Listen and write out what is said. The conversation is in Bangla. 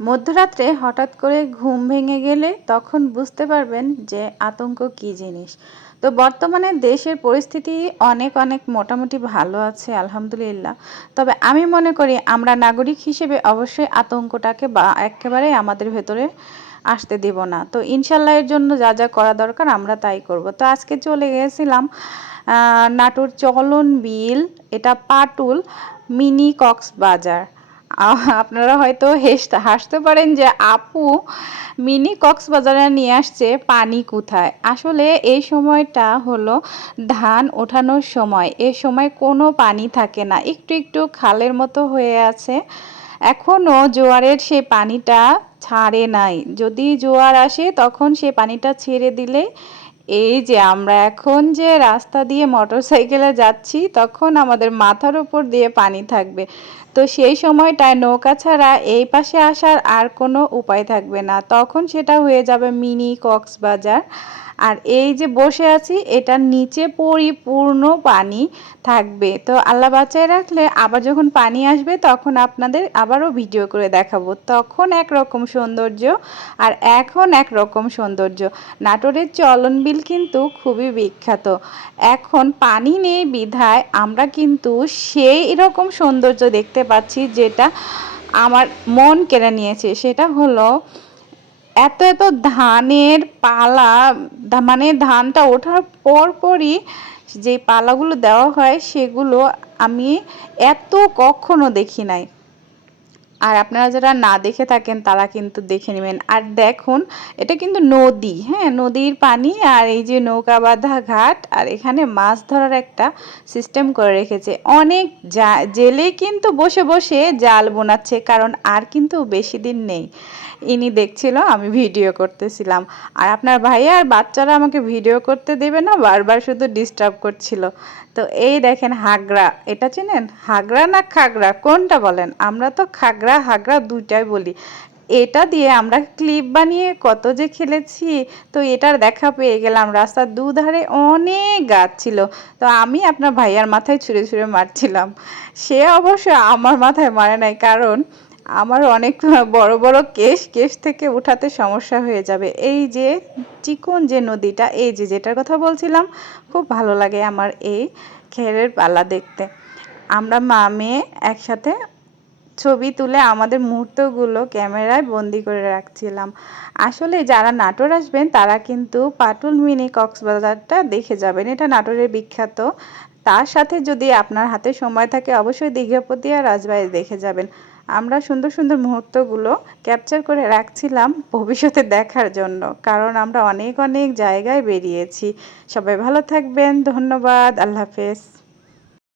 মধ্যরাত্রে হঠাৎ করে ঘুম ভেঙে গেলে তখন বুঝতে পারবেন যে আতঙ্ক কী জিনিস। তো বর্তমানে দেশের পরিস্থিতি অনেক অনেক মোটামুটি ভালো আছে আলহামদুলিল্লাহ। তবে আমি মনে করি আমরা নাগরিক হিসেবে অবশ্যই আতঙ্কটাকে বা একেবারেই আমাদের ভেতরে আসতে দিব না। তো ইনশাল্লাহ এর জন্য যা যা করা দরকার আমরা তাই করব। তো আজকে চলে গিয়েছিলাম নাটোর চলন বিল, এটা পাটুল মিনি কক্সবাজার। আপনারা হয়তো হাসতে পারেন যে আপু মিনি কক্সবাজারে নিয়ে আসছে পানি কোথায়। আসলে এই সময়টা হলো ধান ওঠানোর সময়, এই সময় কোনো পানি থাকে না, একটু একটু খালের মতো হয়ে আছে। এখনো জোয়ারের সেই পানিটা ছাড়ে নাই, যদি জোয়ার আসে তখন সে পানিটা ছেড়ে দিলে এই যে আমরা এখন যে রাস্তা দিয়ে মোটরসাইকেলে যাচ্ছি তখন আমাদের মাথার উপর দিয়ে পানি থাকবে। তো সেই সময়টায় নৌকা ছাড়া এই পাশে আসার আর কোনো উপায় থাকবে না, তখন সেটা হয়ে যাবে মিনি কক্সবাজার। আর এই যে বসে আছি এটার নিচে পরিপূর্ণ পানি থাকবে। তো আল্লাহ বাঁচায় রাখলে আবার যখন পানি আসবে তখন আপনাদের আবারও ভিডিও করে দেখাবো, তখন একরকম সৌন্দর্য আর এখন একরকম সৌন্দর্য। নাটোরের চলন বিল কিন্তু খুবই বিখ্যাত। এখন পানি নেই বিধায় আমরা কিন্তু সেই রকম সৌন্দর্য দেখতে পাচ্ছি যেটা আমার মন কেড়ে নিয়েছে। সেটা হলো এত এত ধানের পালা, মানে ধানটা ওঠার পরই যে পালাগুলো দেওয়া হয় সেগুলো আমি এত কখনো দেখি নাই। আর আপনারা যারা না দেখে থাকেন তারা কিন্তু দেখে নেবেন। আর দেখুন এটা কিন্তু নদী, হ্যাঁ নদীর পানি, আর এই যে নৌকা বাঁধা ঘাট, আর এখানে মাছ ধরার একটা সিস্টেম করে রেখেছে। অনেক জেলে কিন্তু বসে বসে জাল বোনাচ্ছে, কারণ আর কিন্তু বেশি দিন নেই। ইনি দেখছিল আমি ভিডিও করতেছিলাম, আর আপনার ভাইয়া আর বাচ্চারা আমাকে ভিডিও করতে দেবে না, বারবার শুধু ডিস্টার্ব করছিল। তো এই দেখেন হাগরা, এটা চেনেন? হাগরা না খাগড়া কোনটা বলেন? আমরা তো খাগড়া হাগরা দুইটাই বলি। এটা দিয়ে আমরা ক্লিপ বানিয়ে কত যে খেলেছি। তো এটার দেখা পেয়ে গেলাম, রাস্তার দুধারে অনেক গাছ ছিল। তো আমি আপনার ভাইয়ার মাথায় ছুঁড়ে ছুঁড়ে মারছিলাম। সে অবশ্য আমার মাথায় মারে নাই, কারণ আমার অনেক বড় বড় কেশ থেকে উঠাতে সমস্যা হয়ে যাবে। এই যে চিকন যে নদীটা, এই যে যেটার কথা বলছিলাম, খুব ভালো লাগে আমার এই খেরের পালা দেখতে। আমরা মা মেয়ে একসাথে ছবি তুলে আমাদের মুহূর্তগুলো ক্যামেরায় বন্দি করে রাখছিলাম। আসলে যারা নাটোর আসবেন তারা কিন্তু পাটুল মিনি কক্সবাজারটা দেখে যাবেন, এটা নাটোরের বিখ্যাত। তার সাথে যদি আপনার হাতে সময় থাকে অবশ্যই দীঘাপতি আর রাজবাড়ী দেখে যাবেন। আমরা সুন্দর সুন্দর মুহূর্তগুলো ক্যাপচার করে রাখছিলাম ভবিষ্যতে দেখার জন্য, কারণ আমরা অনেক অনেক জায়গায় বেরিয়েছি। সবাই ভালো থাকবেন, ধন্যবাদ, আল্লাহ হাফেজ।